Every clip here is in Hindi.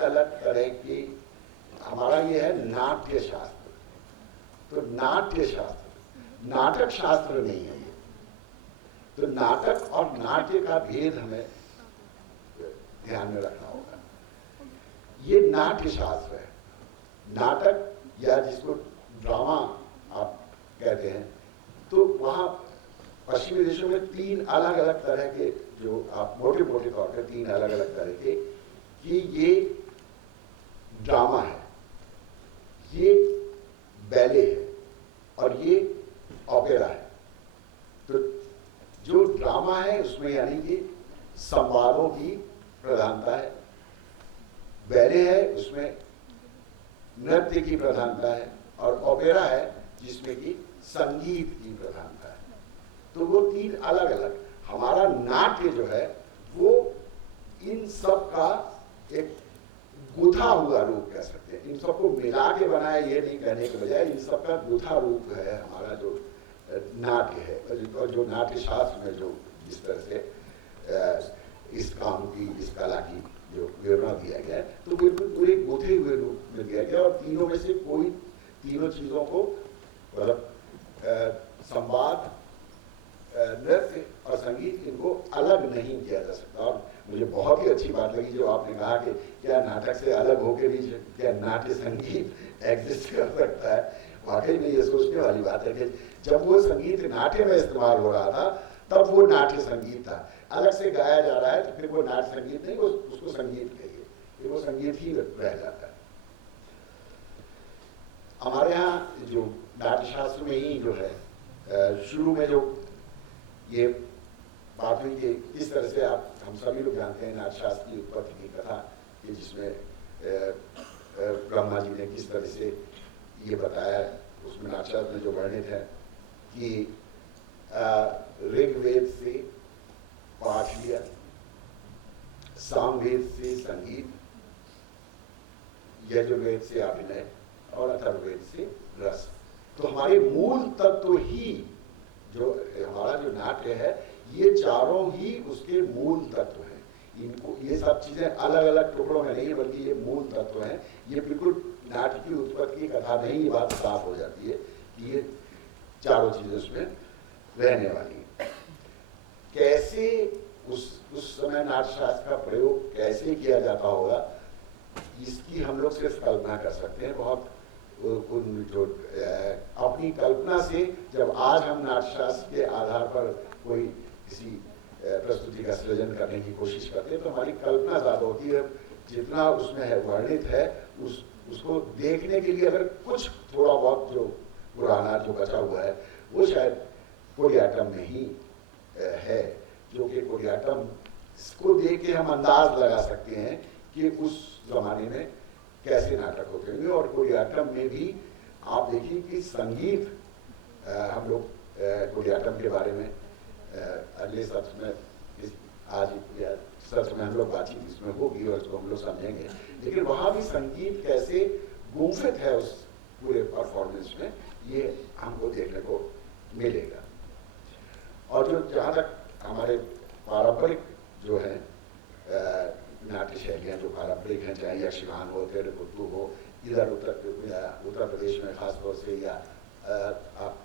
अलग अलग तरह की, हमारा ये है नाट्य शास्त्र, तो नाट्य शास्त्र नाटक शास्त्र नहीं है ये। तो नाटक और नाट्य का भेद हमें ध्यान में रखना होगा। ये नाट्य शास्त्र है, नाटक या जिसको ड्रामा आप कहते हैं, तो वहां पश्चिमी देशों में तीन अलग अलग तरह के, जो आप मोटे मोटे तौर पर तीन अलग अलग तरह के, कि ये ड्रामा है, ये बैले है और ये ओपेरा है। तो जो ड्रामा है उसमें यानी कि संवादों की प्रधानता है, बैले है उसमें नृत्य की प्रधानता है, और ओपेरा है जिसमें कि संगीत की प्रधानता है। तो वो तीन अलग अलग, हमारा नाट्य जो है वो इन सब का एक गुथा हुआ रूप कह सकते हैं। इन सबको मिला के बनाया ये नहीं कहने के बजाय इन सब का गुथा रूप है हमारा जो नाट्य है। और जो नाट्य शास्त्र में जो इस तरह से इस काम की, इस कला की जो विवरण दिया गया है, तो बिल्कुल पूरे गुथे हुए रूप में दिया गया। और तीनों में से कोई, तीनों चीजों को मतलब संवाद, नृत्य और संगीत, इनको अलग नहीं किया जा सकता। और मुझे बहुत ही अच्छी बात लगी जो आपने कहा कि क्या नाटक से अलग होकर भी क्या नाट्य संगीत एग्जिस्ट कर सकता है। वाकई में ये सोचने वाली बात है कि जब वो संगीत नाट्य में इस्तेमाल हो रहा था तब वो नाट्य संगीत था, अलग से गाया जा रहा है तो फिर वो नाट्य संगीत नहीं, उसको संगीत कहिए, फिर वो संगीत ही रह जाता है। हमारे यहाँ जो नाट्य शास्त्र में ही जो है शुरू में जो ये बात हुई कि किस तरह से, आप हम सभी लोग जानते हैं नाट्य शास्त्र की उत्पत्ति की कथा, कि जिसमें ब्रह्मा जी ने किस तरह से ये बताया, उसमें नाट्य शास्त्र में जो वर्णित है कि ऋग्वेद से पाठ लिया, सामवेद से संगीत, यजुर्वेद से अभिनय और अथर्ववेद से रस। तो हमारे मूल तत्व ही जो हमारा जो नाट्य है, ये चारों ही उसके मूल तत्व हैं। इनको, ये सब चीजें अलग अलग टुकड़ों में नहीं है, बल्कि ये मूल तत्व हैं। ये बिल्कुल नाट्य की उत्पत्ति की कथा में ही ये बात साफ हो जाती है कि ये चारों चीजें उसमें रहने वाली है। कैसे उस समय नाट्य शास्त्र का प्रयोग कैसे किया जाता होगा, इसकी हम लोग सिर्फ कल्पना कर सकते हैं। बहुत उन जो अपनी कल्पना से, जब आज हम नाट्य शास्त्र के आधार पर कोई किसी प्रस्तुति का सृजन करने की कोशिश करते हैं तो हमारी कल्पना ज़्यादा होती है। जितना उसमें है वर्णित है, उसको देखने के लिए अगर कुछ थोड़ा बहुत जो पुराना जो बचा हुआ है वो शायद कोरियाटम में ही है, जो कि कोरियाटम को देख के हम अंदाज लगा सकते हैं कि उस जमाने में कैसे नाटक होते होंगे। और कोरियाटम में भी आप देखिए कि संगीत, हम लोग कोरियाटम के बारे में अगले सत्र में, आज या सत्र में हम लोग बातचीत इसमें होगी और इसको हम लोग समझेंगे। लेकिन वहाँ भी संगीत कैसे गुंफित है उस पूरे परफॉर्मेंस में, ये हमको देखने को मिलेगा। और जो जहाँ तक हमारे पारंपरिक जो है नाट्य शैलियाँ जो पारंपरिक हैं, चाहे यक्षगान हो, तेलुगु हो, इधर उत्तर प्रदेश में खास तौर से, या आप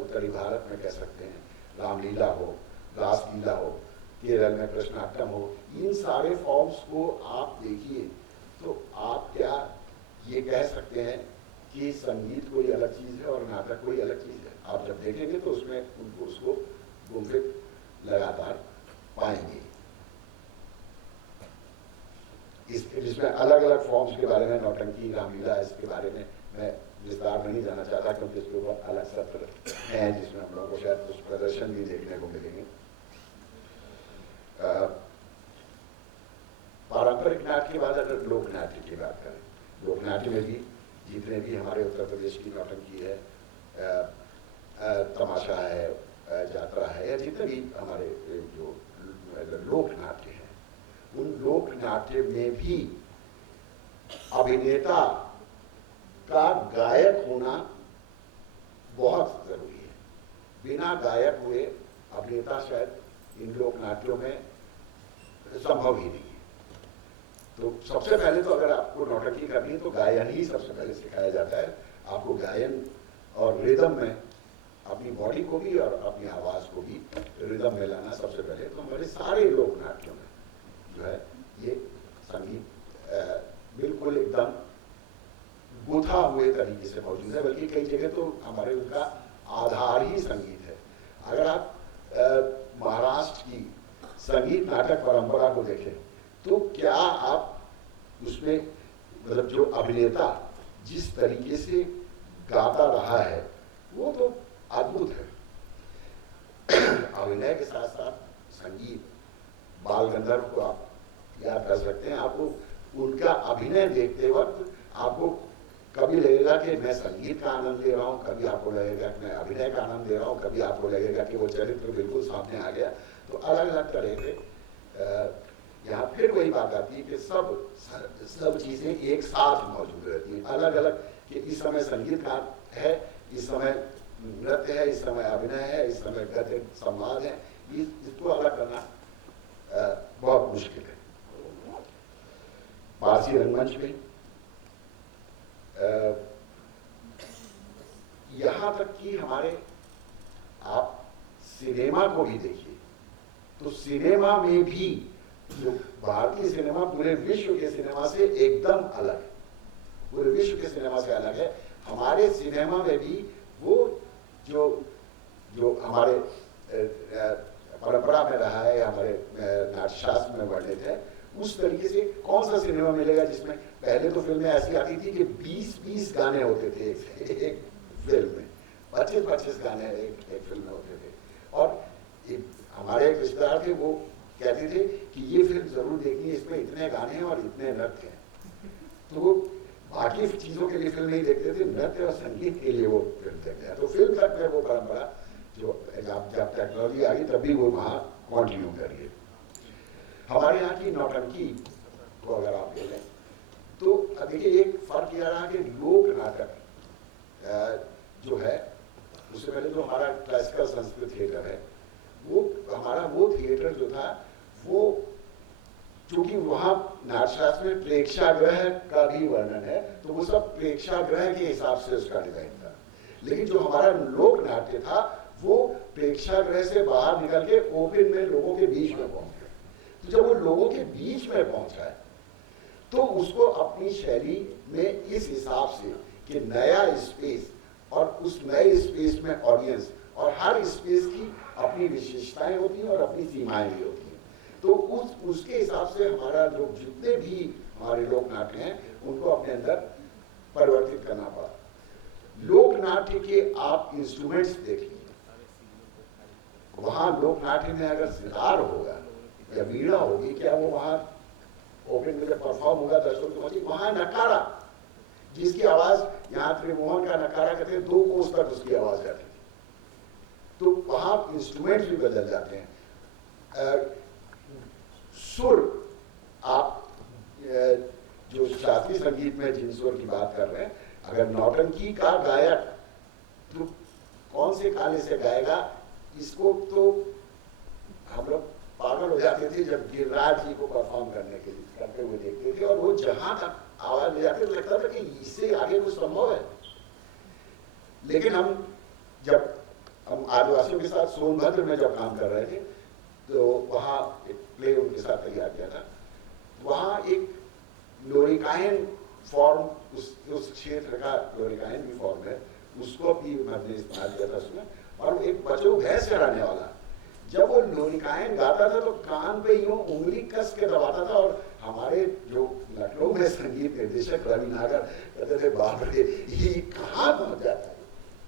उत्तरी भारत में कह सकते हैं रामलीला हो, रासलीला हो, केरल में कृष्णाटम हो, इन सारे फॉर्म्स को आप देखिए तो आप क्या ये कह सकते हैं कि संगीत कोई अलग चीज़ है और नाटक कोई अलग चीज़ है? आप जब देखेंगे तो उसमें उनको उसको गुंफित लगातार पाएंगे। जिसमें अलग अलग फॉर्म्स के बारे में, नौटंकी, रामलीला, इसके बारे में मैं विस्तार में नहीं जाना चाहता क्योंकि इसके ऊपर अलग सत्र हैं जिसमें हम लोगों को शायद कुछ प्रदर्शन भी देखने को मिलेंगे। पारंपरिक नाट्य के बाद अगर लोक नाट्य की बात करें, लोक नाट्य में भी जितने भी हमारे उत्तर प्रदेश की नौटंकी है, तमाशा है, यात्रा है, या जितने भी हमारे जो लोक नाट्य हैं, उन लोक नाट्य में भी अभिनेता का गायक होना बहुत जरूरी है। बिना गायक हुए अभिनेता शायद इन लोक नाट्यों में संभव ही नहीं है। तो सबसे पहले तो अगर आपको नौटंकी करनी है तो गायन ही सबसे पहले सिखाया जाता है। आपको गायन और रिदम में अपनी बॉडी को भी और अपनी आवाज को भी रिदम में लाना सबसे पहले। तो हमारे सारे लोक नाट्यों में जो है ये संगीत बिल्कुल एकदम गुथा हुए तरीके से मौजूद है, बल्कि कई जगह तो हमारे उनका आधार ही संगीत है। अगर आप महाराष्ट्र की संगीत नाटक परंपरा को देखें तो क्या आप उसमें मतलब जो अभिनेता जिस तरीके से गाता रहा है वो तो अद्भुत है। अभिनय के साथ साथ संगीत, बाल गंधर्व को आप याद कर सकते हैं। आपको उनका अभिनय देखते वक्त आपको कभी लगेगा कि मैं संगीत का आनंद ले रहा हूँ, कभी आपको लगेगा कि मैं अभिनय का आनंद ले रहा हूँ, कभी आपको लगेगा कि वो चरित्र बिल्कुल सामने आ गया। तो अलग अलग तरह के यहाँ फिर वही बात आती है कि सब चीजें एक साथ मौजूद रहती हैं, अलग अलग। कि इस समय संगीत का है, इस समय नृत्य है, इस समय अभिनय है, इस समय गद्य संवाद है। इसको अलग करना बहुत मुश्किल है। पारसी रंगमंच में यहाँ तक कि हमारे आप सिनेमा को भी देखिए तो सिनेमा में भी जो भारतीय सिनेमा पूरे विश्व के सिनेमा से एकदम अलग है, पूरे विश्व के सिनेमा से अलग है। हमारे सिनेमा में भी वो जो हमारे परंपरा में रहा है, हमारे नाट्यशास्त्र में वर्णित है, उस तरीके से कौन सा सिनेमा मिलेगा जिसमें पहले तो फिल्में ऐसी आती थी कि 20-20 गाने होते थे एक फिल्म में, 25-25 गाने एक फिल्म में होते थे। और हमारे एक रिश्तेदार थे, वो कहते थे कि ये फिल्म जरूर देखनी है, इसमें इतने गाने हैं और इतने नृत्य हैं। तो वो बाकी चीजों के लिए फिल्म नहीं देखते थे, नृत्य और संगीत के लिए वो फिल्म देखते हैं। तो फिल्म तक में वो परंपरा जो जब टेक्नोलॉजी आ गई तब भी वो वहाँ कॉन्टिन्यू करिए। हमारे यहाँ की नौटंकी को अगर आप ले लें तो देखिए एक फर्क यह रहा कि लोक नाटक जो है, उससे पहले जो हमारा क्लासिकल संस्कृत थिएटर है, वो हमारा वो थिएटर जो था वो, चूंकि वहाँ नाट्यशास्त्र में प्रेक्षागृह का भी वर्णन है तो वो सब प्रेक्षागृह के हिसाब से उसका डिजाइन था। लेकिन जो हमारा लोक नाट्य था वो प्रेक्षागृह से बाहर निकल के ओपन में लोगों के बीच में पहुंच गया। तो जब वो लोगों के बीच में पहुंचा है तो उसको अपनी शैली में इस हिसाब से कि नया स्पेस और उस नए स्पेस में ऑडियंस, और हर स्पेस की अपनी विशेषताएं होती हैं और अपनी सीमाएं भी होती हैं। तो उसके हिसाब से हमारा जो जितने भी हमारे लोक नाट्य हैं उनको अपने अंदर परिवर्तित करना पड़ा। लोक नाट्य के आप इंस्ट्रूमेंट्स देख लीजिए, वहां लोक नाट्य में अगर सितार होगा या वीणा होगी, क्या वो वहां ओपन में जब परफॉर्म होगा दर्शकों को मची, वहां नकारा, जिसकी आवाज यहाँ त्रिभुवन का नकारा कहते हैं 2 कोस तक उसकी आवाज जाती थी। तो वहां इंस्ट्रूमेंट्स भी बदल जाते हैं। सुर, आप जो शास्त्रीय संगीत में जिन सुर की बात कर रहे हैं, अगर नौटंकी का गायक तो कौन से काले से गाएगा, इसको तो हम लोग पागल हो जाते थे जब गिरिराज जी को परफॉर्म करते हुए देखते थे, और वो जहां तक आवाज ले जाते तो लगता था कि इससे आगे कुछ संभव है। लेकिन हम आदिवासियों के साथ सोनभद्र में जब काम कर रहे थे तो वहाँ एक प्ले उनके साथ तैयार किया था। वहाँ एक लोरिकायन फॉर्म, उस क्षेत्र का लोरिकायन भी फॉर्म है, उसको भी मैंने इस्तेमाल किया था उसमें। और एक बच्चों भैंस चराने वाला, जब वो लोरिकायन गाता था तो कान पे यूं उंगली कस के दबाता था, और हमारे जो लखनऊ में संगीत निर्देशक रवि नागर कहते थे बाप रे ये कहाँ पहुंच जाता है।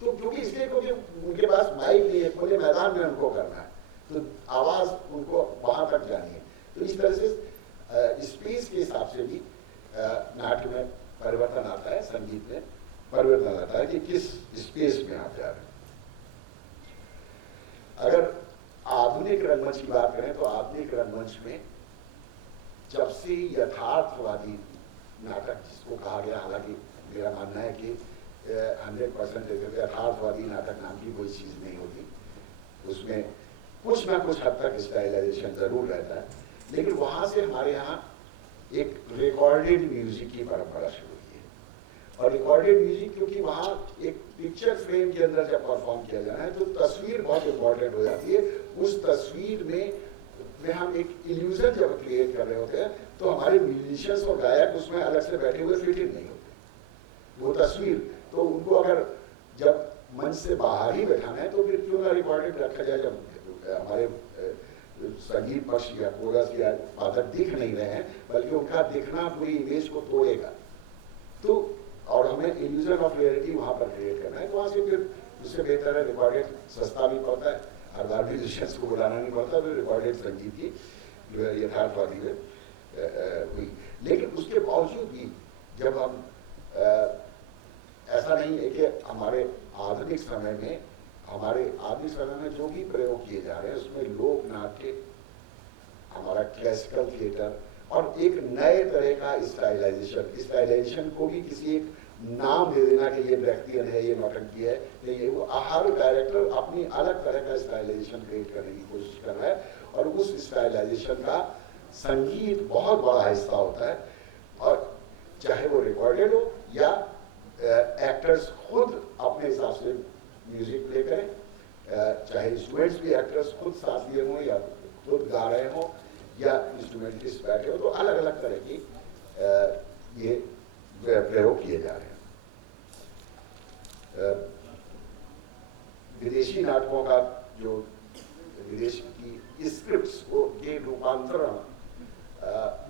तो क्योंकि इसलिए क्योंकि उनके पास माइक नहीं है, खुले मैदान में उनको करना है, तो आवाज उनको वहां तक जानी है। तो इस तरह से स्पेस के हिसाब से भी नाट्य में परिवर्तन आता है, संगीत में परिवर्तन आता है कि किस स्पेस में आप जा रहे हैं। अगर आधुनिक रंगमंच की बात करें तो आधुनिक रंगमंच में जब से यथार्थवादी नाटक जिसको कहा गया, हालांकि मेरा मानना है कि 100% यथार्थवादी नाटक नाम की कोई चीज नहीं होती, उसमें कुछ ना कुछ हद तक स्टाइलाइजेशन जरूर रहता है। लेकिन वहां से हमारे यहाँ एक रिकॉर्डेड म्यूजिक की परंपरा शुरू हुई है। और रिकॉर्डेड म्यूजिक क्योंकि वहाँ एक पिक्चर फ्रेम के अंदर जब परफॉर्म किया जाना है तो तस्वीर बहुत इंपॉर्टेंट हो जाती है। उस तस्वीर में हम एक इल्यूजन जब क्रिएट कर रहे होते हैं तो हमारे म्यूजिशियंस और गायक उसमें अलग से बैठे हुए फिट इन नहीं होते। वो तस्वीर तो उनको अगर जब मंच से बाहर ही बैठाना है तो फिर क्यों ना रिकॉर्डेड रखा जाए, जब हमारे संगीत पक्ष या कोरस या वादक दिख नहीं रहे हैं बल्कि उनका दिखना पूरी इमेज को तोड़ेगा। तो और हमें इल्यूजन ऑफ रियलिटी वहाँ पर क्रिएट करना है, तो वहाँ से फिर उससे बेहतर है रिकॉर्डेड, सस्ता भी पड़ता है, हर बार म्यूजिशियंस को बुलाना नहीं पड़ता, फिर रिकॉर्डेड संगीत की यथार्थवादी में हुई। लेकिन उसके बावजूद भी जब हम ऐसा नहीं है कि हमारे आधुनिक समय में जो भी प्रयोग किए जा रहे हैं उसमें लोक नाट्य, हमारा क्लासिकल थिएटर और एक नए तरह का स्टाइलाइजेशन को भी किसी एक नाम दे देना कि ये ब्रेख्तियन है, ये नौटंकी है, नहीं, वो हर डायरेक्टर अपनी अलग तरह का स्टाइलाइजेशन क्रिएट करने की कोशिश कर रहा है और उस स्टाइलाइजेशन का संगीत बहुत बड़ा हिस्सा होता है। और चाहे वो रिकॉर्डेड हो या एक्टर्स खुद अपने हिसाब से म्यूजिक प्ले करें, चाहे इंस्ट्रूमेंट्स भी एक्टर्स खुद साथ लिए हों या खुद गा रहे हों या इंस्ट्रूमेंटिस्ट बैठे हो, तो अलग अलग तरह की ये प्रयोग किए जा रहे हैं। विदेशी नाटकों का जो विदेश की स्क्रिप्ट्स के रूपांतरण,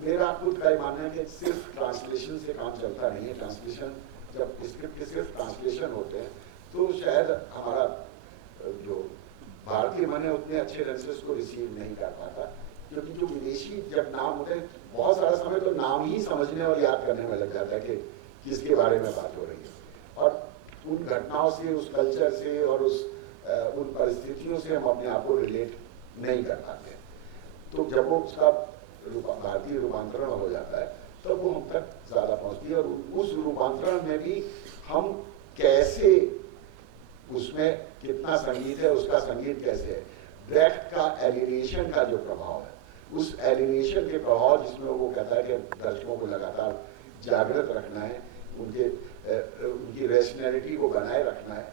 मेरा खुद का मानना है कि सिर्फ ट्रांसलेशन से काम चलता नहीं है। ट्रांसलेशन जब स्क्रिप्ट के सिर्फ ट्रांसलेशन होते हैं तो शायद हमारा जो भारतीय मन है उतने अच्छे ढंग से उसको रिसीव नहीं कर पाता, क्योंकि जो विदेशी जब नाम होते हैं बहुत सारा समय तो नाम ही समझने और याद करने में लग जाता है कि किसके बारे में बात हो रही है, और उन घटनाओं से, उस कल्चर से और उन परिस्थितियों से हम अपने आप को रिलेट नहीं कर पाते। तो जब वो उसका भारतीय रूपांतरण हो जाता है तब तो वो हम तक ज़्यादा पहुँचती है, और उस रूपांतरण में भी हम कैसे, उसमें कितना संगीत है, उसका संगीत कैसे है, ब्रेख्ट का एलिनेशन का जो प्रभाव है, उस एलिनेशन के प्रभाव जिसमें वो कहता है कि दर्शकों को लगातार जागृत रखना है, उनकी रैशनैलिटी को बनाए रखना है,